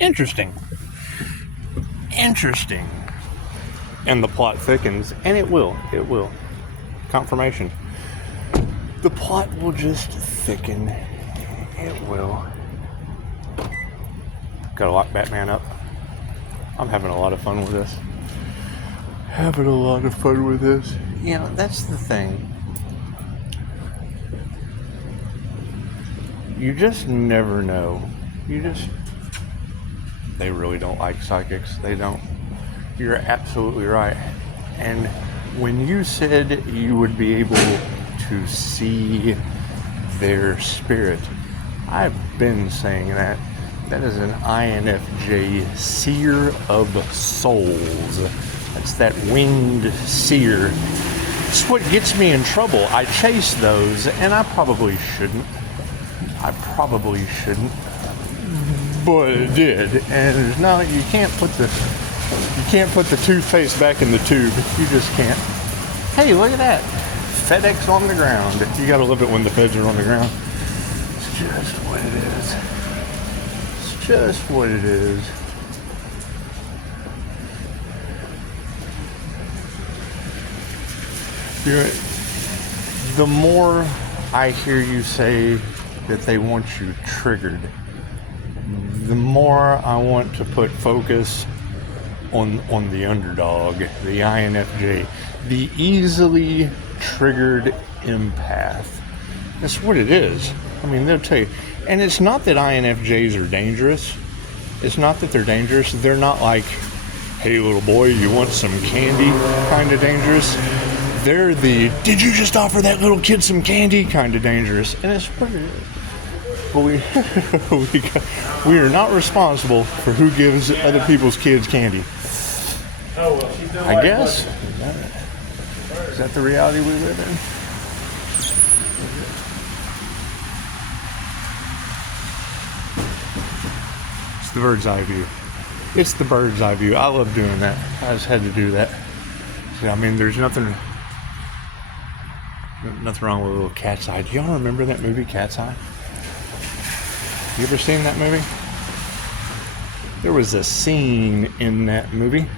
Interesting. And the plot thickens, and it will. Confirmation. The plot will just thicken. It will. Gotta lock Batman up. I'm having a lot of fun with this. You know, that's the thing. You just never know. They really don't like psychics. They don't. You're absolutely right. And when you said you would be able to see their spirit, I've been saying that. That is an INFJ, seer of souls. That's that winged seer. It's what gets me in trouble. I chase those, and I probably shouldn't. But it did. And no, you can't put the toothpaste back in the tube. You just can't. Hey, look at that. FedEx on the ground. You gotta love it when the feds are on the ground. It's just what it is. The more I hear you say that they want you triggered, the more I want to put focus on the underdog, the INFJ, the easily triggered empath. That's what it is. I mean, they'll tell you. And it's not that INFJs are dangerous. It's not that they're dangerous. They're not like, hey, little boy, you want some candy kind of dangerous. They're the, did you just offer that little kid some candy kind of dangerous. And it's what it is. But we are not responsible for who gives other people's kids candy. I guess. Is that the reality we live in? It's the bird's eye view. I love doing that. I just had to do that. I mean, there's nothing wrong with a little cat's eye. Do y'all remember that movie, Cat's Eye? You ever seen that movie? There was a scene in that movie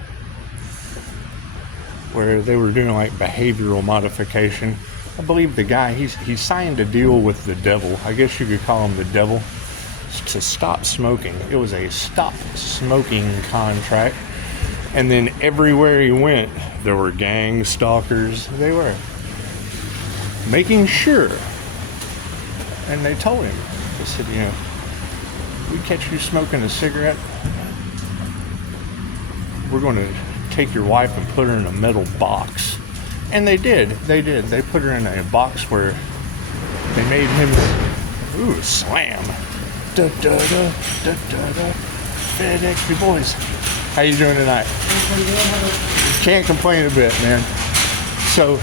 where they were doing like behavioral modification. I believe the guy, he signed a deal with the devil. I guess you could call him the devil, to stop smoking. It was a stop smoking contract. And then everywhere he went, there were gang stalkers. They were making sure. And they told him, they said, you know, we catch you smoking a cigarette, we're going to take your wife and put her in a metal box. And they did. They put her in a box where they made him, slam. Da da da da da da. FedEx, you boys. How you doing tonight? Can't complain a bit, man. So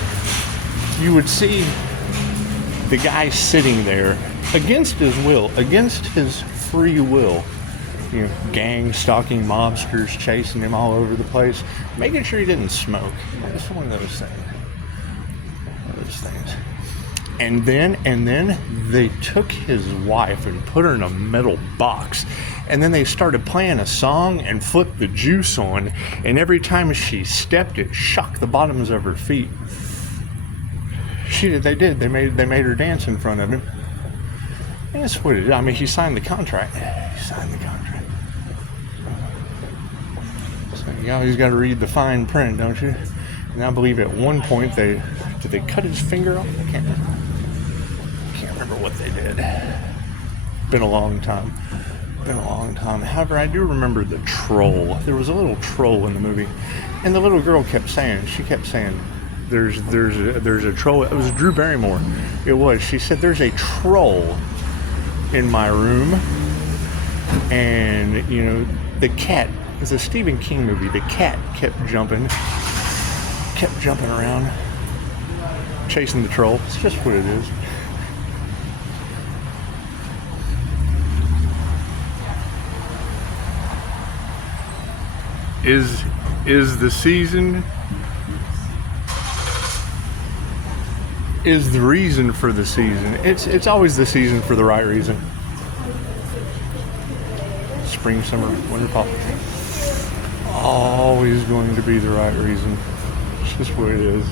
you would see the guy sitting there against his will, against his free will. You know, gang stalking mobsters chasing him all over the place, making sure he didn't smoke. It's one of those things. And then they took his wife and put her in a metal box. And then they started playing a song and flipped the juice on. And every time she stepped, it shocked the bottoms of her feet. They made her dance in front of him. And that's what it is. I mean, he signed the contract. So you always got to read the fine print, don't you? And I believe at one point did they cut his finger off? I can't remember what they did. Been a long time. However, I do remember the troll. There was a little troll in the movie, and the little girl kept saying, there's a troll. It was Drew Barrymore. It was. She said, there's a troll in my room. And, you know, the cat, it's a Stephen King movie, the cat kept jumping around, chasing the troll. It's just what it is. Is the season, is the reason for the season. It's always the season for the right reason. spring, summer, winter, fall. Always going to be the right reason. It's just what it is.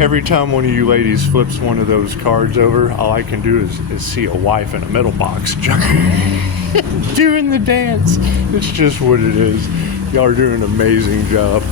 Every time one of you ladies flips one of those cards over, all I can do is see a wife in a metal box doing the dance. It's just what it is. Y'all are doing an amazing job.